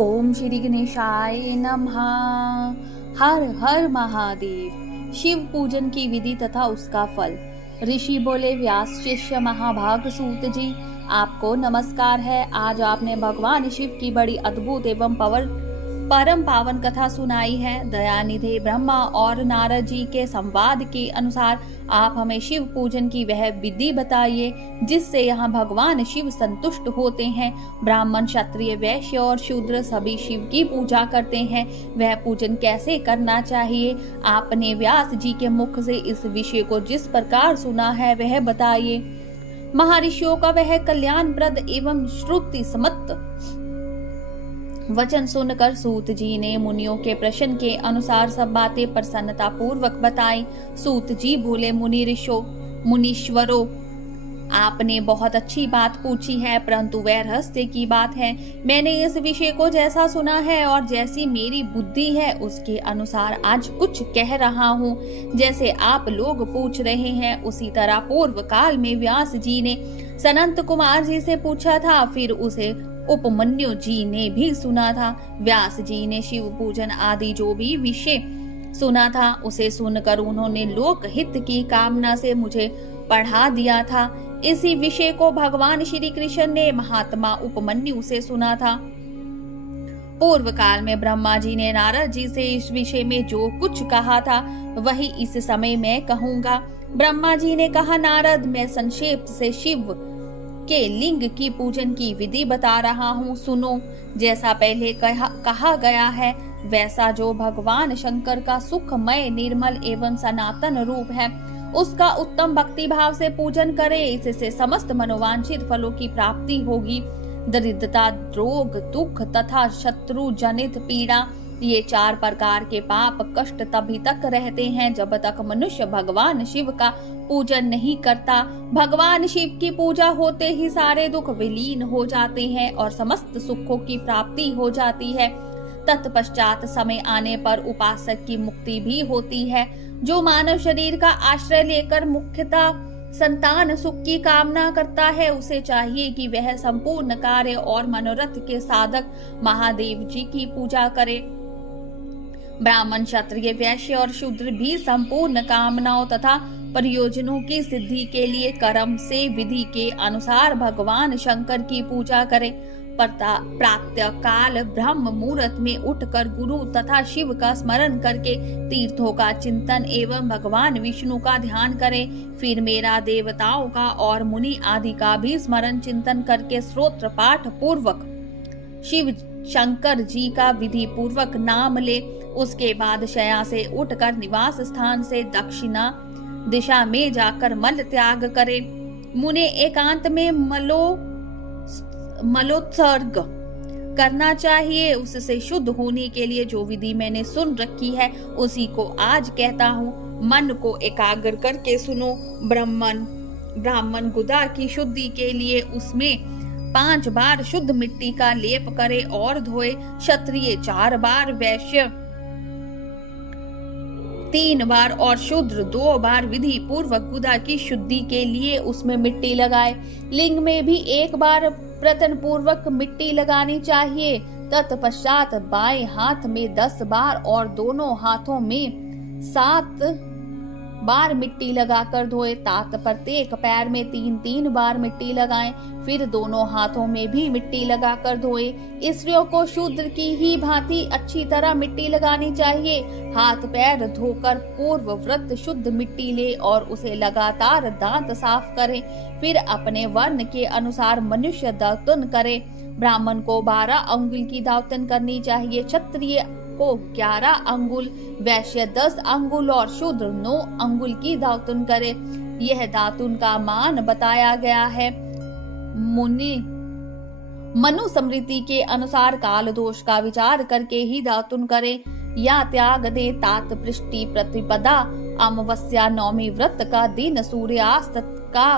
ओम श्री गणेशाय नमः। हर हर महादेव। शिव पूजन की विधि तथा उसका फल। ऋषि बोले, व्यास शिष्य महाभाग सूत जी, आपको नमस्कार है। आज आपने भगवान शिव की बड़ी अद्भुत एवं परम पावन कथा सुनाई है। दयानिधि ब्रह्मा और नारद जी के संवाद के अनुसार आप हमें शिव पूजन की वह विधि बताइए जिससे यहाँ भगवान शिव संतुष्ट होते हैं। ब्राह्मण, क्षत्रिय, वैश्य और शूद्र सभी शिव की पूजा करते हैं। वह पूजन कैसे करना चाहिए? आपने व्यास जी के मुख से इस विषय को जिस प्रकार सुना है वह बताइए। महर्षियों का वह कल्याणप्रद एवं श्रुति सम्मत वचन सुनकर सूत जी ने मुनियों के प्रश्न के अनुसार सब बातें प्रसन्नता पूर्वक बताई। सूत जी बोले, मुनीश्वरों, आपने बहुत अच्छी बात पूछी है, परंतु वह रहस्य की बात है। मैंने इस विषय को जैसा सुना है और जैसी मेरी बुद्धि है उसके अनुसार आज कुछ कह रहा हूँ। जैसे आप लोग पूछ रहे हैं उसी तरह पूर्व काल में व्यास जी ने सनंत कुमार जी से पूछा था, फिर उसे उपमन्यु जी ने भी सुना था। व्यास जी ने शिव पूजन आदि जो भी विषय सुना था उसे सुनकर उन्होंने लोक हित की कामना से मुझे पढ़ा दिया था। इसी विषय को भगवान श्री कृष्ण ने महात्मा उपमन्यु से सुना था। पूर्व काल में ब्रह्मा जी ने नारद जी से इस विषय में जो कुछ कहा था वही इस समय मैं कहूंगा। ब्रह्मा जी ने कहा, नारद, मैं संक्षेप से शिव के लिंग की पूजन की विधि बता रहा हूँ, सुनो। जैसा पहले कहा गया है वैसा जो भगवान शंकर का सुखमय, निर्मल एवं सनातन रूप है उसका उत्तम भक्ति भाव से पूजन करे। इससे समस्त मनोवांछित फलों की प्राप्ति होगी। दरिद्रता, रोग, दुख तथा शत्रु जनित पीड़ा, ये 4 प्रकार के पाप कष्ट तभी तक रहते हैं जब तक मनुष्य भगवान शिव का पूजन नहीं करता। भगवान शिव की पूजा होते ही सारे दुख विलीन हो जाते हैं और समस्त सुखों की प्राप्ति हो जाती है। तत्पश्चात समय आने पर उपासक की मुक्ति भी होती है। जो मानव शरीर का आश्रय लेकर मुख्यतः संतान सुख की कामना करता है उसे चाहिए कि वह संपूर्ण कार्य और मनोरथ के साधक महादेव जी की पूजा करे। ब्राह्मण, क्षत्रिय, वैश्य और शूद्र भी संपूर्ण कामनाओं तथा प्रयोजनों की सिद्धि के लिए कर्म से विधि के अनुसार भगवान शंकर की पूजा करें। प्रातः काल ब्रह्म मुहूर्त में उठकर गुरु तथा शिव का स्मरण करके तीर्थों का चिंतन एवं भगवान विष्णु का ध्यान करें। फिर मेरा, देवताओं का और मुनि आदि का भी स्मरण चिंतन करके स्तोत्र पाठ पूर्वक शिव शंकर जी का विधि पूर्वक नाम ले। उसके बाद शया से उठकर निवास स्थान से दक्षिणा दिशा में जाकर मल त्याग करे। मुने एकांत में मलोत्सर्ग करना चाहिए। उससे शुद्ध होने के लिए जो विधि मैंने सुन रखी है उसी को आज कहता हूँ। मन को एकाग्र करके सुनो। ब्राह्मण गुदा की शुद्धि के लिए उसमें 5 बार शुद्ध मिट्टी का लेप करे और धोए। क्षत्रिय 4 बार, वैश्य 3 बार और शूद्र 2 बार विधि पूर्वक गुदा की शुद्धि के लिए उसमें मिट्टी लगाए। लिंग में भी 1 बार प्रयत्न पूर्वक मिट्टी लगानी चाहिए। तत्पश्चात बाएं हाथ में 10 बार और दोनों हाथों में 7 बार मिट्टी लगाकर धोए। तात प्रत्येक पैर में 3-3 बार मिट्टी लगाएं। फिर दोनों हाथों में भी मिट्टी लगाकर धोए। स्त्रियों को शूद्र की ही भांति अच्छी तरह मिट्टी लगानी चाहिए। हाथ पैर धोकर पूर्व व्रत शुद्ध मिट्टी ले और उसे लगातार दांत साफ करें। फिर अपने वर्ण के अनुसार मनुष्य दातुन करे। ब्राह्मण को 12 अंगुल की दातुन करनी चाहिए, क्षत्रिय को 11 अंगुल, वैश्य 10 अंगुल और शूद्र 9 अंगुल की दातुन करे। यह दातुन का मान बताया गया है। मनुस्मृति के अनुसार काल दोष का विचार करके ही दातुन करे या त्याग दे। तात पृष्टि प्रतिपदा, अमावस्या, नवमी व्रत का दिन, सूर्यास्त का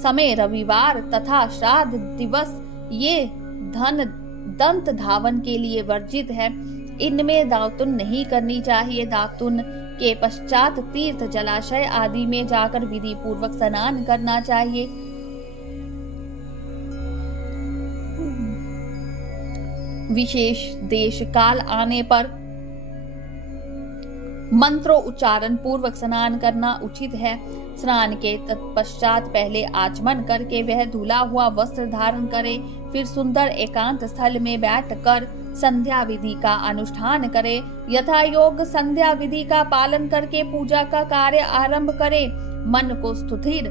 समय, रविवार तथा श्राद्ध दिवस ये दंत धावन के लिए वर्जित है। इनमें दातुन नहीं करनी चाहिए। दातुन के पश्चात तीर्थ, जलाशय आदि में जाकर विधि पूर्वक स्नान करना चाहिए। विशेष देश काल आने पर मंत्रों उच्चारण पूर्वक स्नान करना उचित है। स्नान के तत्पश्चात पहले आचमन करके वह धुला हुआ वस्त्र धारण करे, फिर सुंदर एकांत स्थल में बैठकर संध्या विधि का अनुष्ठान करे। यथा योग संध्या विधि का पालन करके पूजा का कार्य आरंभ करे। मन को स्थिर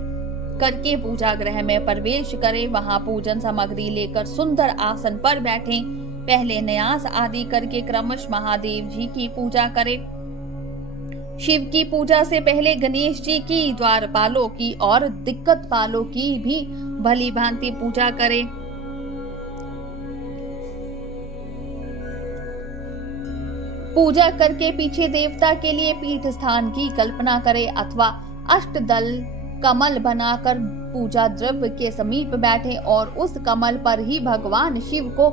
करके पूजा गृह में प्रवेश करे। वहां पूजन सामग्री लेकर सुंदर आसन पर बैठे। पहले न्यास आदि करके क्रमश महादेव जी की पूजा करे। शिव की पूजा से पहले गणेश जी की, द्वारपालों की और दिक्कतपालों की भी भली भांति पूजा करे। पूजा करके पीछे देवता के लिए पीठ स्थान की कल्पना करे अथवा अष्टदल कमल बनाकर पूजा द्रव्य के समीप बैठे और उस कमल पर ही भगवान शिव को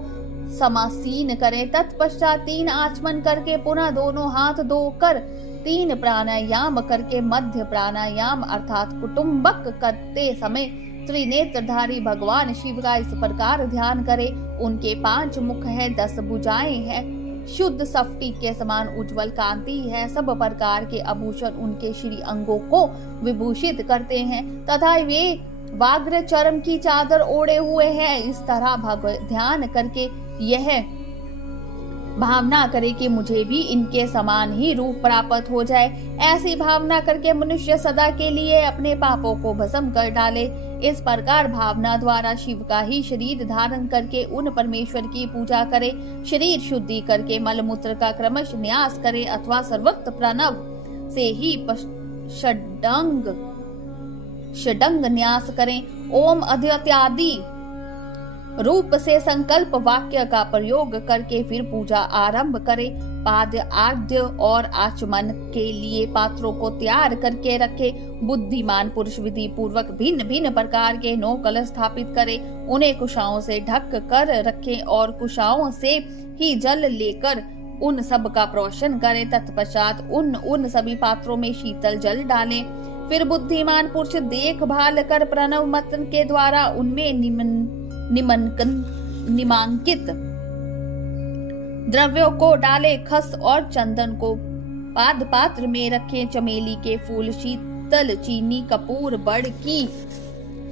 समासीन करे। तत्पश्चात 3 आचमन करके पुनः दोनों हाथ धोकर 3 प्राणायाम करके मध्य प्राणायाम अर्थात कुटुंबक करते समय त्रिनेत्रधारी भगवान शिव का इस प्रकार ध्यान करे। उनके 5 मुख है, 10 भुजाएं हैं, शुद्ध सफ्टी के समान उज्जवल कांति है। सब प्रकार के आभूषण उनके श्री अंगों को विभूषित करते हैं तथा वे वाग्र चर्म की चादर ओढ़े हुए हैं। इस तरह भगवत ध्यान करके यह भावना करे कि मुझे भी इनके समान ही रूप प्राप्त हो जाए। ऐसी भावना करके मनुष्य सदा के लिए अपने पापों को भस्म कर डाले। इस प्रकार भावना द्वारा शिव का ही शरीर धारण करके उन परमेश्वर की पूजा करे। शरीर शुद्धि करके मलमूत्र का क्रमश न्यास करे अथवा सर्वत्र प्रणव से ही षडंग न्यास करें। ओम इत्यादि रूप से संकल्प वाक्य का प्रयोग करके फिर पूजा आरंभ करे। पाद्य आद्य और आचमन के लिए पात्रों को तैयार करके रखे। बुद्धिमान पुरुष विधि पूर्वक भिन्न भिन्न प्रकार के 9 कलश स्थापित करे। उन्हें कुशाओं से ढक कर रखे और कुशाओं से ही जल लेकर उन सब का प्रोशन करे। तत्पश्चात उन सभी पात्रों में शीतल जल डालें। फिर बुद्धिमान पुरुष देखभाल कर प्रणव मंत्र के द्वारा उनमें निमांकित द्रव्यों को डाले। खस और चंदन को पाद पात्र में रखें। चमेली के फूल, शीतल चीनी, कपूर, बड़ की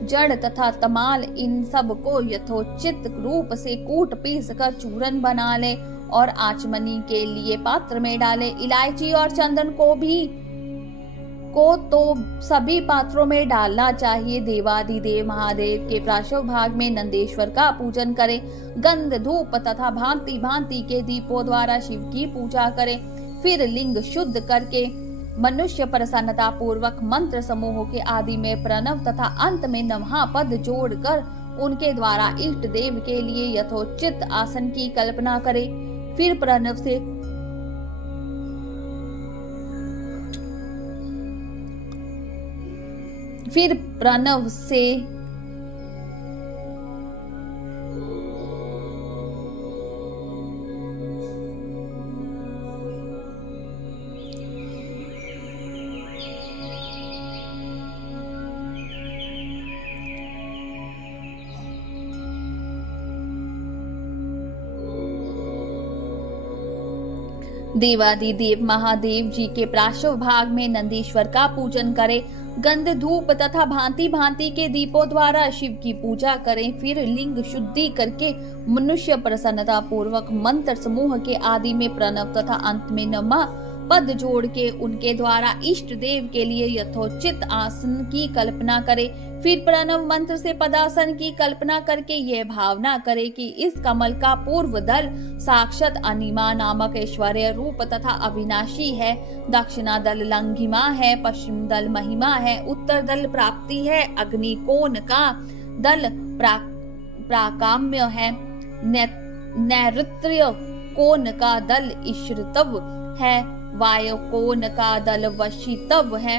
जड़ तथा तमाल, इन सब को यथोचित रूप से कूट पीस कर चूरन बना ले और आचमनी के लिए पात्र में डाले। इलायची और चंदन को तो सभी पात्रों में डालना चाहिए। देवादिदेव महादेव के प्राशव भाग में नंदेश्वर का पूजन करें। गंध, धूप तथा भांति भांति के दीपों द्वारा शिव की पूजा करें। फिर लिंग शुद्ध करके मनुष्य प्रसन्नता पूर्वक मंत्र समूह के आदि में प्रणव तथा अंत में नमः पद जोड़कर उनके द्वारा इष्ट देव के लिए यथोचित आसन की कल्पना करे। फिर प्रणव से देवादिदेव महादेव जी के प्राशव भाग में नंदीश्वर का पूजन करें। गंध, धूप तथा भांति भांति के दीपों द्वारा शिव की पूजा करें। फिर लिंग शुद्धि करके मनुष्य प्रसन्नता पूर्वक मंत्र समूह के आदि में प्रणव तथा अंत में नमः पद जोड़ के उनके द्वारा इष्ट देव के लिए यथोचित आसन की कल्पना करे। फिर प्रणव मंत्र से पदासन की कल्पना करके यह भावना करे कि इस कमल का पूर्व दल साक्षात अनिमा नामक ऐश्वर्य रूप तथा अविनाशी है। दक्षिणा दल लंघिमा है, पश्चिम दल महिमा है, उत्तर दल प्राप्ति है, अग्निकोण का दल प्राकाम्य है, नैऋत्य कोण का दल ईश्वरत्व है, वायु कोण का दल वशितव है,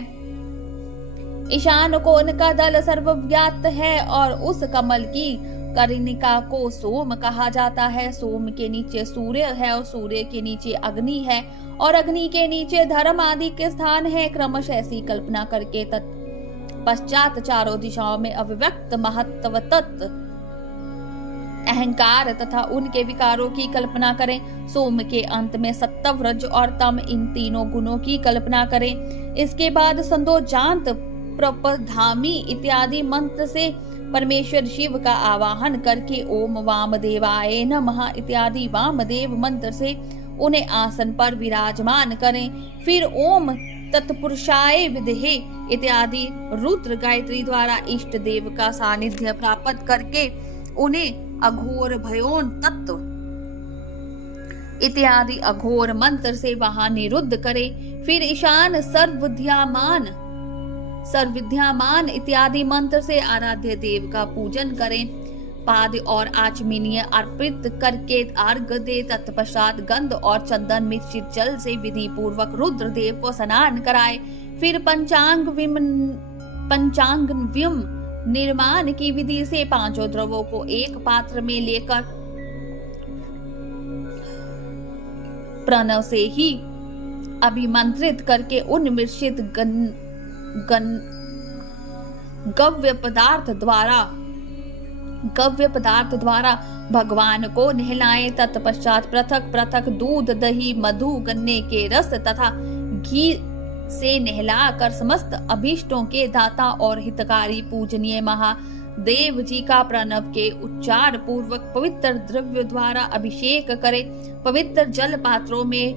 ईशान कोण का दल सर्वव्याप्त है और उस कमल की कर्णिका को सोम कहा जाता है। सोम के नीचे सूर्य है और सूर्य के नीचे अग्नि है और अग्नि के नीचे धर्म आदि के स्थान है। क्रमश ऐसी कल्पना करके पश्चात चारों दिशाओं में अव्यक्त महत्व अहंकार तथा उनके विकारों की कल्पना करें। सोम के अंत में सत्व, रज और तम, इन तीनों गुणों की कल्पना करें। इसके बाद संदोजांत, प्रपधामी इत्यादि मंत्र से परमेश्वर शिव का आवाहन करके ओम वामदेवाय नमः इत्यादि वामदेव मंत्र से उन्हें आसन पर विराजमान करें। फिर ओम तत्पुरुषाय विद्महे इत्यादि रुद्र गायत्री द्वारा इष्ट देव का सानिध्य प्राप्त करके उन्हें अघोर भयोन तत्व इत्यादि अघोर मंत्र से वहां निरुद्ध करें। फिर ईशान सर्वविद्यामान इत्यादि मंत्र से आराध्य देव का पूजन करें। पाद और आचमनीय अर्पित करके अर्घ दे। तत्पश्चात गंध और चंदन मिश्रित जल से विधि पूर्वक रुद्र देव को स्नान कराए। फिर पंचांग व्युम निर्माण की विधि से पांचों द्रवों को एक पात्र में लेकर प्रणव से ही अभिमंत्रित करके उन मिश्रित गव्य पदार्थ द्वारा भगवान को नहलाएं। तत्पश्चात पृथक पृथक दूध, दही, मधु, गन्ने के रस तथा घी से नहलाकर समस्त अभीष्टों के दाता और हितकारी पूजनीय महादेव जी का प्रणव के उच्चार पूर्वक पवित्र द्रव्य द्वारा अभिषेक करें। पवित्र जल पात्रों में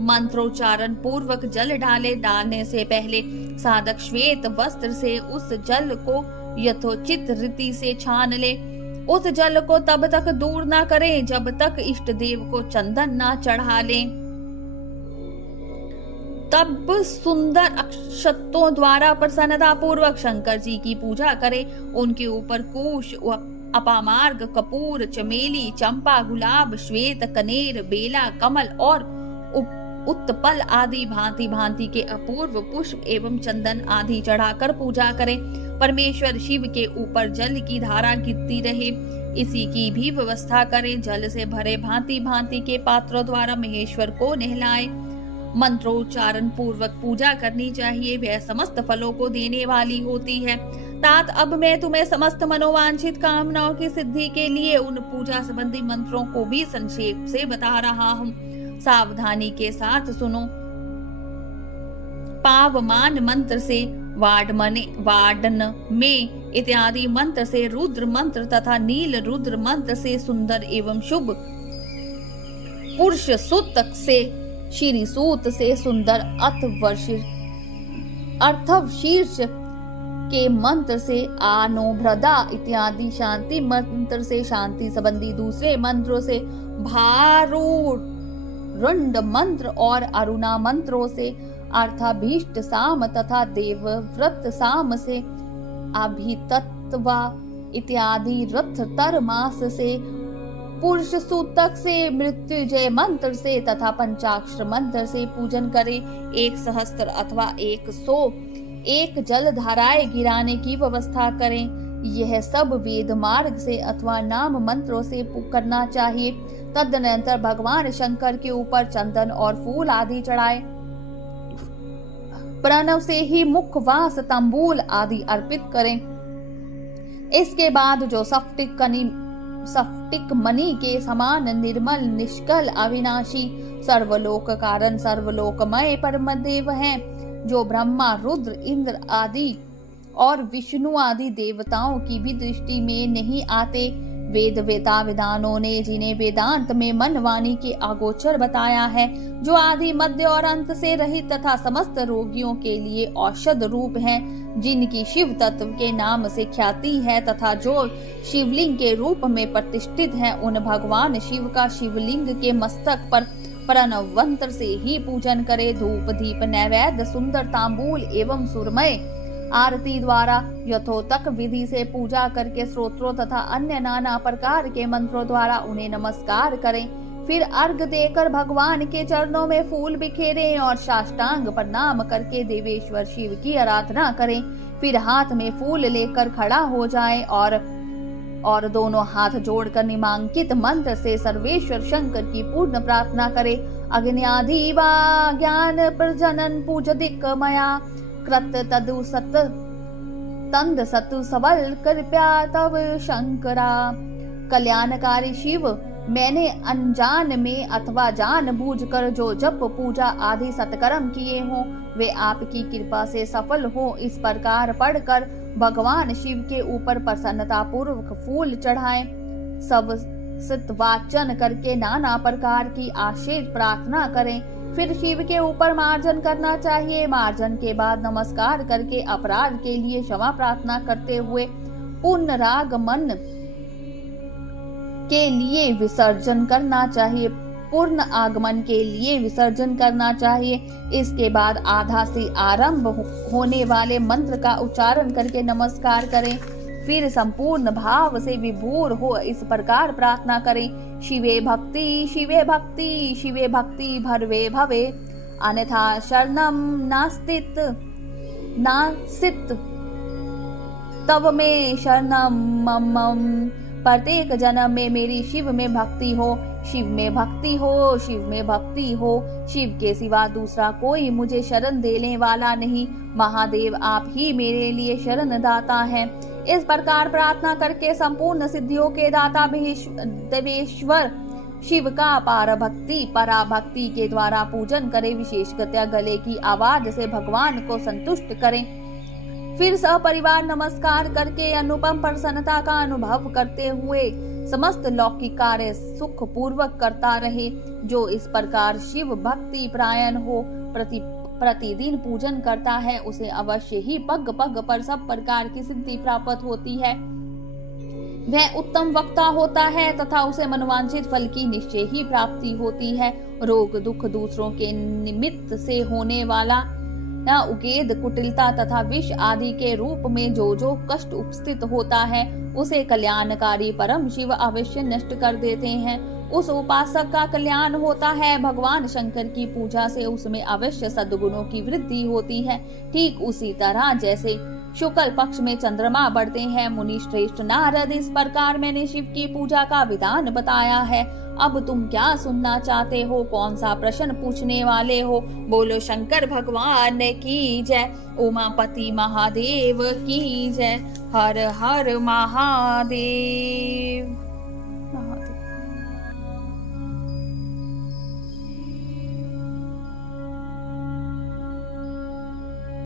मंत्रोच्चारण पूर्वक जल डालने से पहले साधक श्वेत वस्त्र से उस जल को यथोचित रीति से छान ले। उस जल को तब तक दूर न करें जब तक इष्ट देव को चंदन न चढ़ा लें। तब सुंदर अक्षतों द्वारा प्रसन्नता पूर्वक शंकर जी की पूजा करें। उनके ऊपर कुश, अपामार्ग, कपूर, चमेली, चंपा, गुलाब, श्वेत, कनेर, बेला, कमल और उत्पल आदि भांति भांति के अपूर्व पुष्प एवं चंदन आदि चढ़ाकर पूजा करें। परमेश्वर शिव के ऊपर जल की धारा गिरती रहे, इसी की भी व्यवस्था करें। जल से भरे भांति भांति के पात्रों द्वारा महेश्वर को नहलाएं। मंत्रोच्चारण पूर्वक पूजा करनी चाहिए, वह समस्त फलों को देने वाली होती है। तात अब मैं तुम्हें समस्त मनोवांछित कामनाओं की सिद्धि के लिए उन पूजा संबंधी मंत्रों को भी संक्षेप से बता रहा हूँ, सावधानी के साथ सुनो। पावमान मंत्र से वाडन में इत्यादि मंत्र से रुद्र मंत्र तथा नील रुद्र मंत्र से सुंदर एवं शुभ पुरुष सूतक से श्री सूत से सुंदर अर्थव शीर्ष के मंत्र से आनोभ्रदा इत्यादि शांति मंत्र से शांति संबंधी दूसरे मंत्रों से भारूढ़ मंत्र और अरुणा मंत्रों से अर्थाभीष्ट साम तथा देवव्रत साम से अभितत्वा इत्यादि रथतर मास से पुरुष सूतक से मृत्युजय मंत्र से तथा पंचाक्षर मंत्र से पूजन करें। 1 सहस्त्र अथवा 101 जल धाराएं गिराने की व्यवस्था करें। यह सब वेद मार्ग से अथवा नाम मंत्रों से करना चाहिए। तदनंतर भगवान शंकर के ऊपर चंदन और फूल आदि चढ़ाए। प्रणव से ही मुखवास, तंबूल आदि अर्पित करें। इसके बाद जो स्फटिक मणि के समान निर्मल, निष्कल, अविनाशी, सर्वलोक कारण, सर्वलोकमय परमदेव हैं, जो ब्रह्मा, रुद्र, इंद्र आदि और विष्णु आदि देवताओं की भी दृष्टि में नहीं आते। वेद वेता विधानों ने जिन्हें वेदांत में मन वाणी के अगोचर बताया है, जो आदि मध्य और अंत से रहित तथा समस्त रोगियों के लिए औषध रूप हैं, जिनकी शिव तत्व के नाम से ख्याति है तथा जो शिवलिंग के रूप में प्रतिष्ठित हैं, उन भगवान शिव का शिवलिंग के मस्तक पर प्रणव मंत्र से ही पूजन करे। धूप, दीप, नैवेद्य, सुंदर तांबूल एवं सुरमय आरती द्वारा यथोतक विधि से पूजा करके स्तोत्रों तथा अन्य नाना प्रकार के मंत्रों द्वारा उन्हें नमस्कार करें। फिर अर्घ देकर भगवान के चरणों में फूल बिखेरें और साष्टांग प्रणाम करके देवेश्वर शिव की आराधना करें। फिर हाथ में फूल लेकर खड़ा हो जाएं और दोनों हाथ जोड़कर निमांकित मंत्र से सर्वेश्वर शंकर की पूर्ण प्रार्थना करें। अग्न्यादि वा ज्ञान प्रजनन पूजदिक मया कृत तदु सत तंद सतु सबल कृपया तव शंकरा कल्याणकारी शिव, मैंने अनजान में अथवा जानबूझकर जो जप पूजा आदि सत्कर्म किए हों वे आपकी कृपा से सफल हो। इस प्रकार पढ़कर भगवान शिव के ऊपर प्रसन्नता पूर्वक फूल चढ़ाएं। सब सत्वाचन करके नाना प्रकार की आशीष प्रार्थना करें। फिर शिव के ऊपर मार्जन करना चाहिए। मार्जन के बाद नमस्कार करके अपराध के लिए क्षमा प्रार्थना करते हुए पुनरागमन के लिए विसर्जन करना चाहिए। पूर्ण आगमन के लिए विसर्जन करना चाहिए। इसके बाद आधा से आरंभ होने वाले मंत्र का उच्चारण करके नमस्कार करें। फिर संपूर्ण भाव से विभोर हो इस प्रकार प्रार्थना करें, शिवे भक्ति शिवे भक्ति शिवे भक्ति भरवे भवे, अन्यथा शरणम नास्तित तब में शरणम मम। प्रत्येक जन्म में मेरी शिव में भक्ति हो, शिव में भक्ति हो, शिव में भक्ति हो। शिव के सिवा दूसरा कोई मुझे शरण देने वाला नहीं। महादेव आप ही मेरे लिए शरण दाता हैं। इस प्रकार प्रार्थना करके संपूर्ण सिद्धियों के दाता देवेश्वर शिव का पराभक्ति के द्वारा पूजन करें। विशेषतः गले की आवाज से भगवान को संतुष्ट करें। फिर सपरिवार नमस्कार करके अनुपम प्रसन्नता का अनुभव करते हुए समस्त लौकिक कार्य सुख पूर्वक करता रहे। जो इस प्रकार शिव भक्ति प्रायण हो प्रतिदिन पूजन करता है उसे अवश्य ही पग पग पर सब प्रकार की सिद्धि प्राप्त होती है। वह उत्तम वक्ता होता है तथा उसे मनोवांछित फल की निश्चय ही प्राप्ति होती है। रोग दुख दूसरों के निमित्त से होने वाला न उकेद कुटिलता तथा विष आदि के रूप में जो कष्ट उपस्थित होता है उसे कल्याणकारी परम शिव अवश्य नष्ट कर देते हैं। उस उपासक का कल्याण होता है। भगवान शंकर की पूजा से उसमें अवश्य सद्गुणों की वृद्धि होती है। ठीक उसी तरह जैसे शुक्ल पक्ष में चंद्रमा बढ़ते हैं। मुनि श्रेष्ठ नारद, इस प्रकार मैंने शिव की पूजा का विधान बताया है। अब तुम क्या सुनना चाहते हो? कौन सा प्रश्न पूछने वाले हो? बोलो शंकर भगवान की जय, उमापति महादेव की जय। हर हर महादेव।